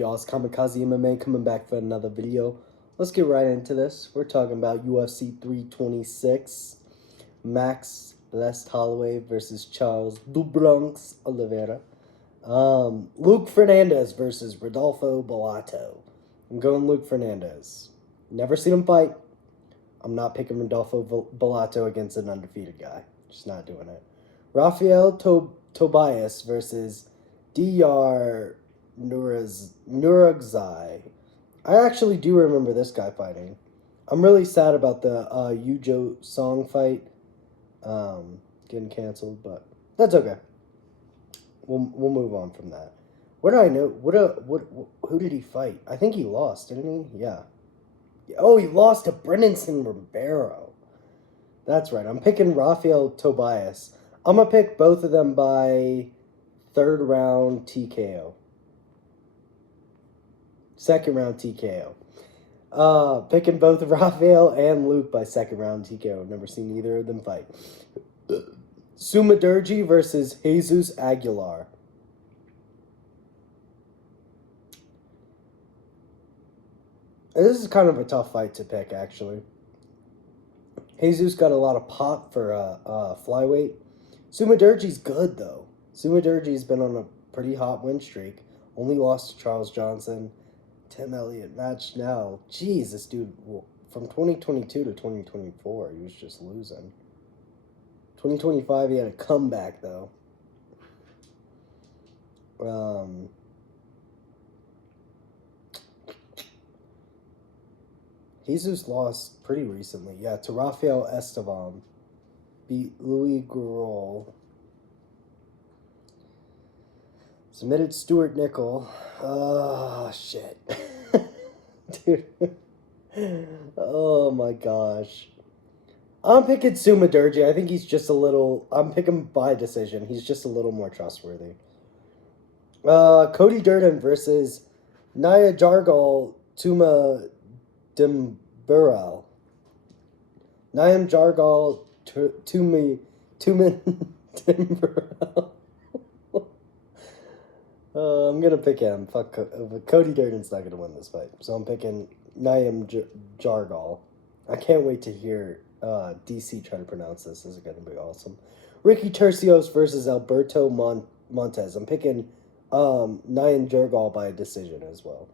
y'all? It's Kamikaze MMA coming back for another video. Let's get right into this. We're talking about UFC 326. Max Blessed Holloway versus Charles Dubronx Oliveira. Luke Fernandez versus Rodolfo Bellato. I'm going Luke Fernandez. Never seen him fight. I'm not picking Rodolfo Bellato against an undefeated guy. Just not doing it. Rafael Tobias versus Dr. Nuragzai. I actually do remember this guy fighting. I'm really sad about the Yujo Song fight getting canceled, but that's okay. We'll move on from that. What do I know? Who did he fight? I think he lost, didn't he? Yeah. Oh, he lost to Brennanson Ribeiro. That's right. I'm picking Rafael Tobias. I'm going to pick both of them by third round TKO. Second round TKO. Picking both Rafael and Luke by second round TKO. Never seen either of them fight. Sumadurgi versus Jesus Aguilar. This is kind of a tough fight to pick, actually. Jesus got a lot of pop for flyweight. Sumadurgi's good, though. Sumadurgi's been on a pretty hot win streak. Only lost to Charles Johnson. Tim Elliott match now. Jeez, this dude, from 2022 to 2024, he was just losing. 2025, he had a comeback, though. Jesus lost pretty recently. Yeah, to Rafael Estevam. Beat Louis Garol. Submitted Stuart Nickel. Oh, shit. Dude. Oh, my gosh. I'm picking Sumadurgi. I think he's just a little... I'm picking by decision. He's just a little more trustworthy. Cody Durden versus Nia Jargal Tuma Dimbural. Niam Jargal Tumin Dimbural. I'm going to pick him. Fuck, Cody Durden's not going to win this fight. So I'm picking Niam Jargal. I can't wait to hear DC try to pronounce this. This is going to be awesome. Ricky Tercios versus Alberto Montes. I'm picking Niam Jargal by a decision as well.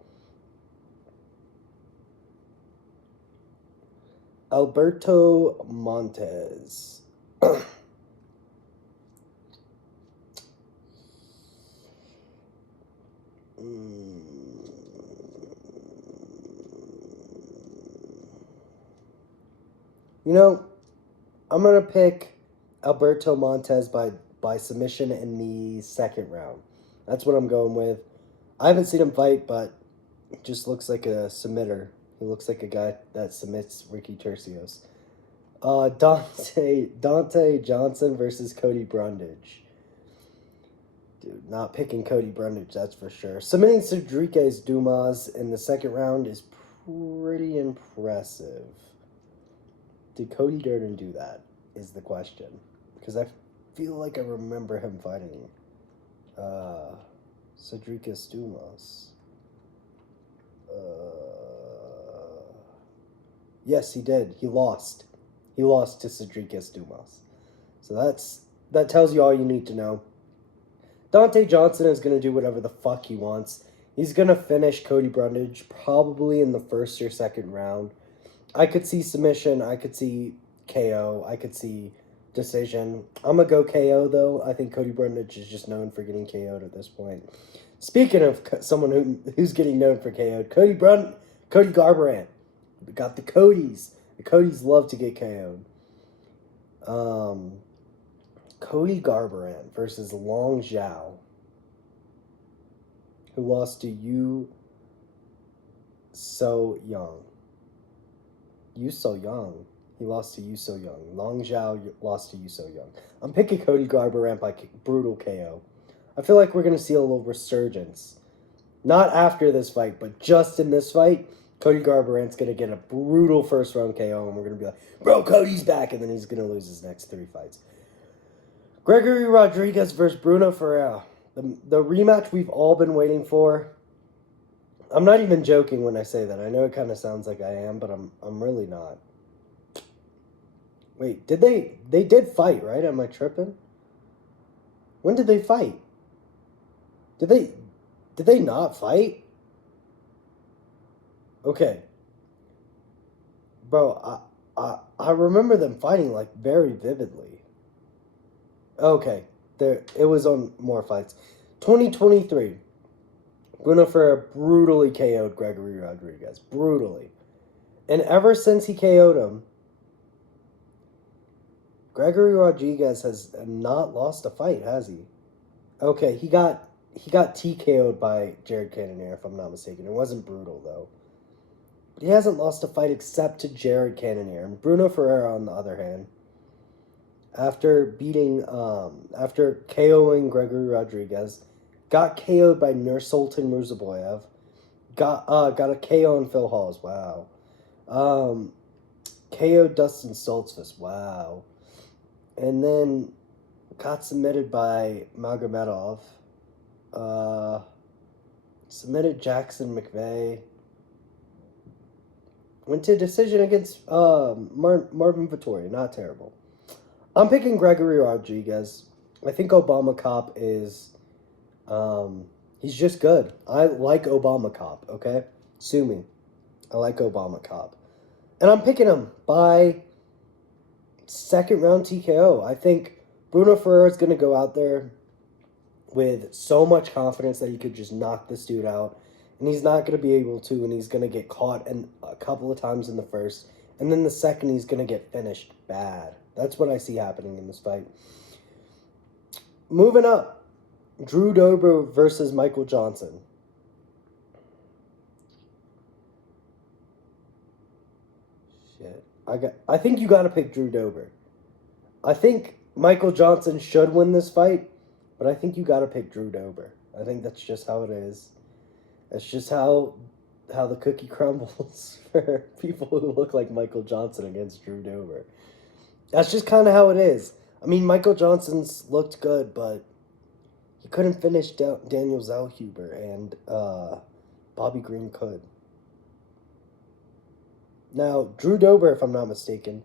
Alberto Montes. You know, I'm going to pick Alberto Montes by submission in the second round. That's what I'm going with. I haven't seen him fight, but it just looks like a submitter. He looks like a guy that submits Ricky Tercios. Dante Johnson versus Cody Brundage. Dude, not picking Cody Brundage, that's for sure. Submitting Cedriques Dumas in the second round is pretty impressive. Did Cody Durden do that, is the question. Because I feel like I remember him fighting Cedriques Dumas. Yes, he did. He lost. He lost to Cedriques Dumas. So that tells you all you need to know. Dante Johnson is going to do whatever the fuck he wants. He's going to finish Cody Brundage probably in the first or second round. I could see submission. I could see KO. I could see decision. I'm going to go KO, though. I think Cody Brundage is just known for getting KO'd at this point. Speaking of someone who's getting known for KO'd, Cody Garbrandt. We got the Codys. The Codys love to get KO'd. Cody Garbrandt versus Long Zhao, who lost to Yu So Young. Yu So Young. He lost to Yu So Young. Long Zhao lost to Yu So Young. I'm picking Cody Garbrandt by brutal KO. I feel like we're going to see a little resurgence. Not after this fight, but just in this fight, Cody Garbrandt's going to get a brutal first round KO, and we're going to be like, bro, Cody's back, and then he's going to lose his next 3 fights. Gregory Rodriguez versus Bruno Ferreira. The rematch we've all been waiting for. I'm not even joking when I say that. I know it kind of sounds like I am, but I'm really not. Wait, they did fight, right? Am I tripping? When did they fight? Did they not fight? Okay. Bro, I remember them fighting like very vividly. Okay. There it was on more fights. 2023. Bruno Ferreira brutally KO'd Gregory Rodriguez. Brutally. And ever since he KO'd him, Gregory Rodriguez has not lost a fight, has he? Okay, he got TKO'd by Jared Cannonier, if I'm not mistaken. It wasn't brutal though. But he hasn't lost a fight except to Jared Cannonier. And Bruno Ferreira, on the other hand, after after KOing Gregory Rodriguez, got KO'd by Nursultan Muzaboyev, got a KO on Phil Halls. Wow. KO'd Dustin Stoltzfus. Wow. And then got submitted by Magomedov. Submitted Jackson McVeigh. Went to decision against Marvin Vettori. Not terrible. I'm picking Gregory Rodriguez. I think Obama Cop is... he's just good. I like Obama Cop, okay? Sue me. I like Obama Cop. And I'm picking him by second round TKO. I think Bruno Ferreira is going to go out there with so much confidence that he could just knock this dude out. And he's not going to be able to, and he's going to get caught a couple of times in the first. And then the second, he's going to get finished bad. That's what I see happening in this fight. Moving up, Drew Dober versus Michael Johnson. Shit. I think you got to pick Drew Dober. I think Michael Johnson should win this fight, but I think you got to pick Drew Dober. I think that's just how it is. That's just how the cookie crumbles for people who look like Michael Johnson against Drew Dober. That's just kind of how it is. I mean, Michael Johnson's looked good, but he couldn't finish Daniel Zellhuber, and Bobby Green could. Now, Drew Dober, if I'm not mistaken,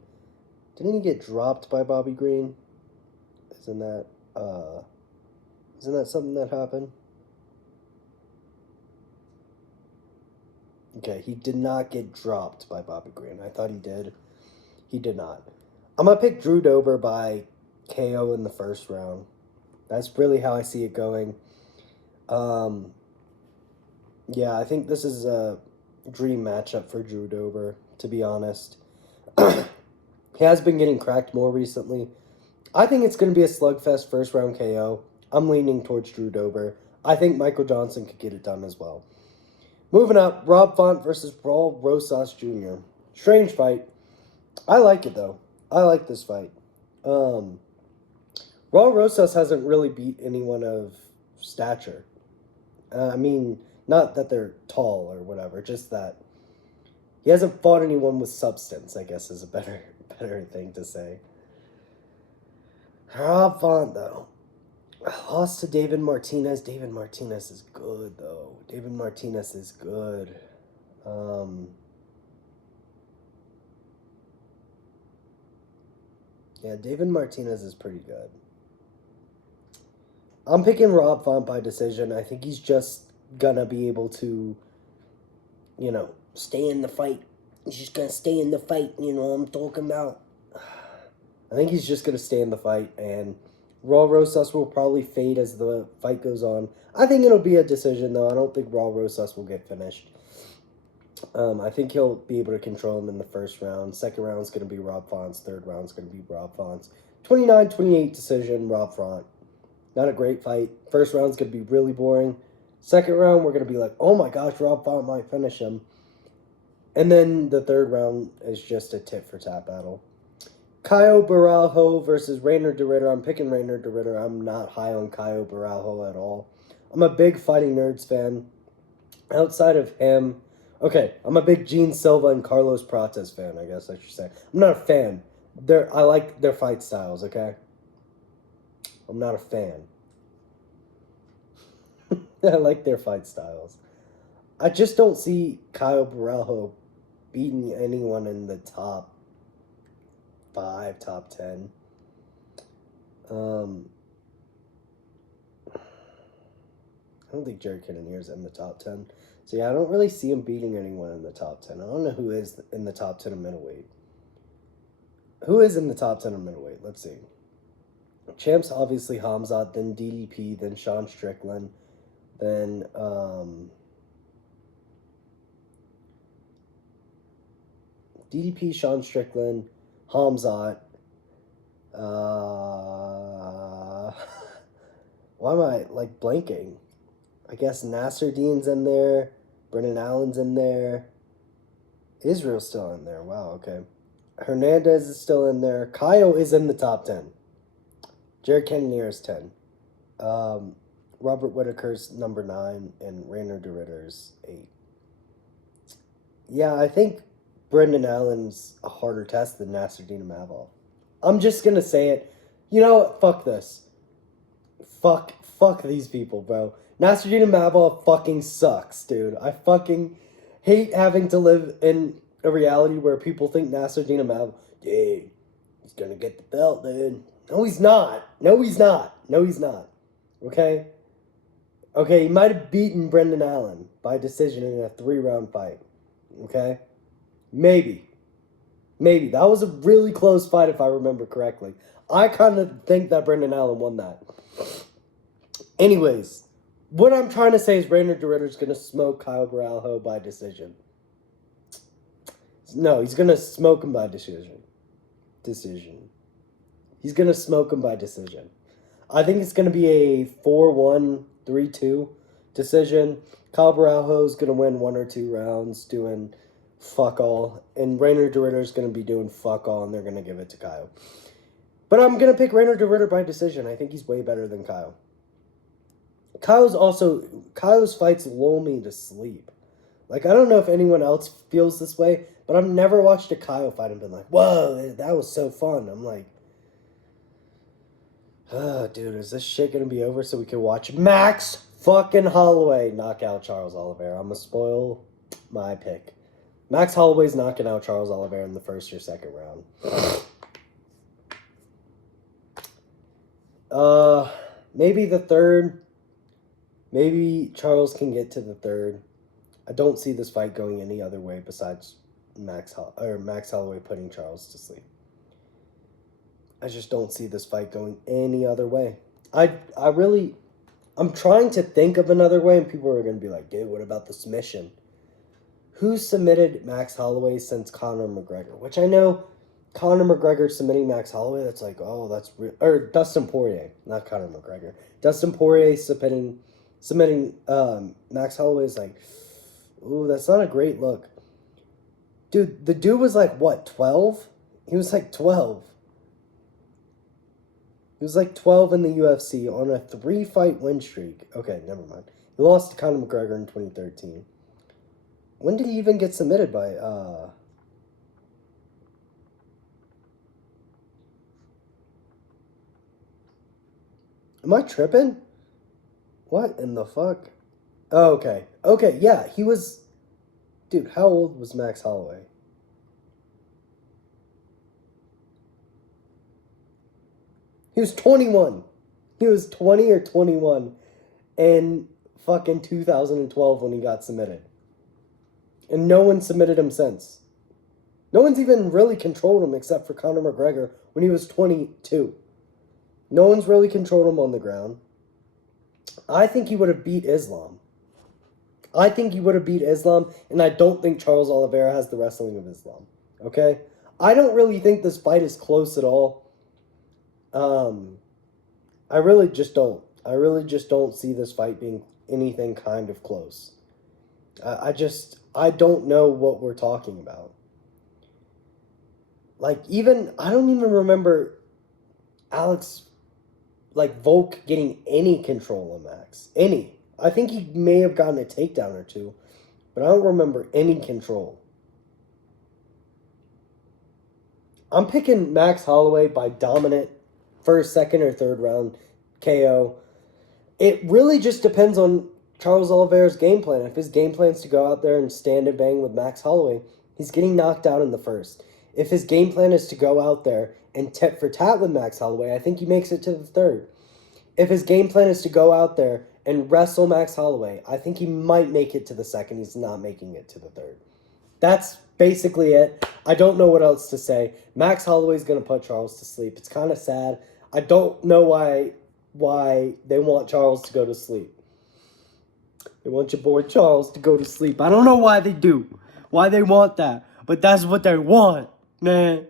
didn't he get dropped by Bobby Green? Isn't that something that happened? Okay, he did not get dropped by Bobby Green. I thought he did. He did not. I'm going to pick Drew Dober by KO in the first round. That's really how I see it going. Yeah, I think this is a dream matchup for Drew Dober, to be honest. He has been getting cracked more recently. I think it's going to be a slugfest first round KO. I'm leaning towards Drew Dober. I think Michael Johnson could get it done as well. Moving up, Rob Font versus Raul Rosas Jr. Strange fight. I like it, though. I like this fight. Raul Rosas hasn't really beat anyone of stature. I mean, not that they're tall or whatever, just that he hasn't fought anyone with substance, I guess is a better thing to say. Rob Font, though. Lost to David Martinez. David Martinez is good, though. David Martinez is good. Yeah, David Martinez is pretty good. I'm picking Rob Font by decision. I think he's just gonna be able to, stay in the fight. He's just gonna stay in the fight, you know what I'm talking about. I think he's just gonna stay in the fight, and Raul Rosas will probably fade as the fight goes on. I think it'll be a decision, though. I don't think Raul Rosas will get finished. I think he'll be able to control him in the first round. Second round's going to be Rob Font's. Third round's going to be Rob Font's. 29-28 decision, Rob Font. Not a great fight. First round's going to be really boring. Second round, we're going to be like, oh my gosh, Rob Font might finish him. And then the third round is just a tit-for-tat battle. Caio Borralho versus Reiner de Ritter. I'm picking Reiner de Ritter. I'm not high on Caio Borralho at all. I'm a big Fighting Nerds fan. Outside of him... Okay, I'm a big Gene Silva and Carlos Prates fan, I guess I should say. I'm not a fan. I like their fight styles, okay? I'm not a fan. I like their fight styles. I just don't see Kyle Baralho beating anyone in the top 5, top 10. I don't think Jared Cannonier is in the top 10. So, yeah, I don't really see him beating anyone in the top 10. I don't know who is in the top 10 of middleweight. Who is in the top 10 of middleweight? Let's see. Champs, obviously, Hamzat, then DDP, then Sean Strickland, then DDP, Sean Strickland, Hamzat. Why am I, like, blanking? I guess Nasruddin's in there. Brendan Allen's in there. Israel's still in there. Wow, okay. Hernandez is still in there. Kyle is in the top 10. Jared Cannonier is 10. Robert Whitaker's number 9. And Rainer DeRitter's 8. Yeah, I think Brendan Allen's a harder test than Nasruddin Imavov. I'm just going to say it. You know what? Fuck this. Fuck these people, bro. Nasruddin Imavov fucking sucks, dude. I fucking hate having to live in a reality where people think Nasruddin Imavov, dude, he's gonna get the belt, dude. No, he's not. No, he's not. No, he's not. Okay? Okay, he might have beaten Brendan Allen by decision in a 3-round fight. Okay? Maybe. That was a really close fight if I remember correctly. I kind of think that Brendan Allen won that. Anyways, what I'm trying to say is Rainer DeRitter's going to smoke Kyle Baralho by decision. No, he's going to smoke him by decision. He's going to smoke him by decision. I think it's going to be a 4-1, 3-2 decision. Kyle Baralho's going to win 1 or 2 rounds doing fuck all. And Rainer DeRitter's going to be doing fuck all, and they're going to give it to Kyle. But I'm going to pick Rainer DeRitter by decision. I think he's way better than Kyle. Kyle's fights lull me to sleep. Like, I don't know if anyone else feels this way, but I've never watched a Kyle fight and been like, whoa, that was so fun. I'm like, oh, dude, is this shit going to be over so we can watch Max fucking Holloway knock out Charles Oliveira? I'm going to spoil my pick. Max Holloway's knocking out Charles Oliveira in the first or second round. Maybe the third. Maybe Charles can get to the third. I don't see this fight going any other way besides Max Holloway putting Charles to sleep. I just don't see this fight going any other way. I'm trying to think of another way, and people are going to be like, dude, what about the submission? Who submitted Max Holloway since Conor McGregor? Which I know Conor McGregor submitting Max Holloway, that's like, oh, that's real. Or Dustin Poirier, not Conor McGregor. Dustin Poirier submitting Max Holloway is like, ooh, that's not a great look. Dude, the dude was like, what, 12? He was like 12. He was like 12 in the UFC on a 3-fight win streak. Okay, never mind. He lost to Conor McGregor in 2013. When did he even get submitted by, Am I tripping? What in the fuck? Oh, okay. Okay, yeah, he was... Dude, how old was Max Holloway? He was 21. He was 20 or 21 in fucking 2012 when he got submitted. And no one submitted him since. No one's even really controlled him except for Conor McGregor when he was 22. No one's really controlled him on the ground. I think he would have beat Islam. And I don't think Charles Oliveira has the wrestling of Islam. Okay? I don't really think this fight is close at all. I really just don't. I really just don't see this fight being anything kind of close. I don't know what we're talking about. Like, I don't even remember Alex, like, Volk getting any control on Max. Any. I think he may have gotten a takedown or two, but I don't remember any control. I'm picking Max Holloway by dominant first, second, or third round KO. It really just depends on Charles Oliveira's game plan. If his game plan is to go out there and stand and bang with Max Holloway, he's getting knocked out in the first. If his game plan is to go out there and tit for tat with Max Holloway, I think he makes it to the third. If his game plan is to go out there and wrestle Max Holloway, I think he might make it to the second. He's not making it to the third. That's basically it. I don't know what else to say. Max Holloway's going to put Charles to sleep. It's kind of sad. I don't know why they want Charles to go to sleep. They want your boy Charles to go to sleep. I don't know why they do. Why they want that. But that's what they want, man.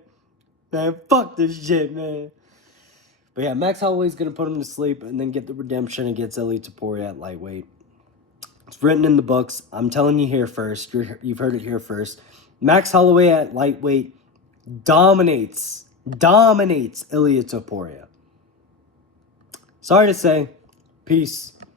Man, fuck this shit, man. But yeah, Max Holloway's going to put him to sleep and then get the redemption against Ilia Topuria at lightweight. It's written in the books. I'm telling you here first. You've heard it here first. Max Holloway at lightweight dominates Ilia Topuria. Sorry to say. Peace.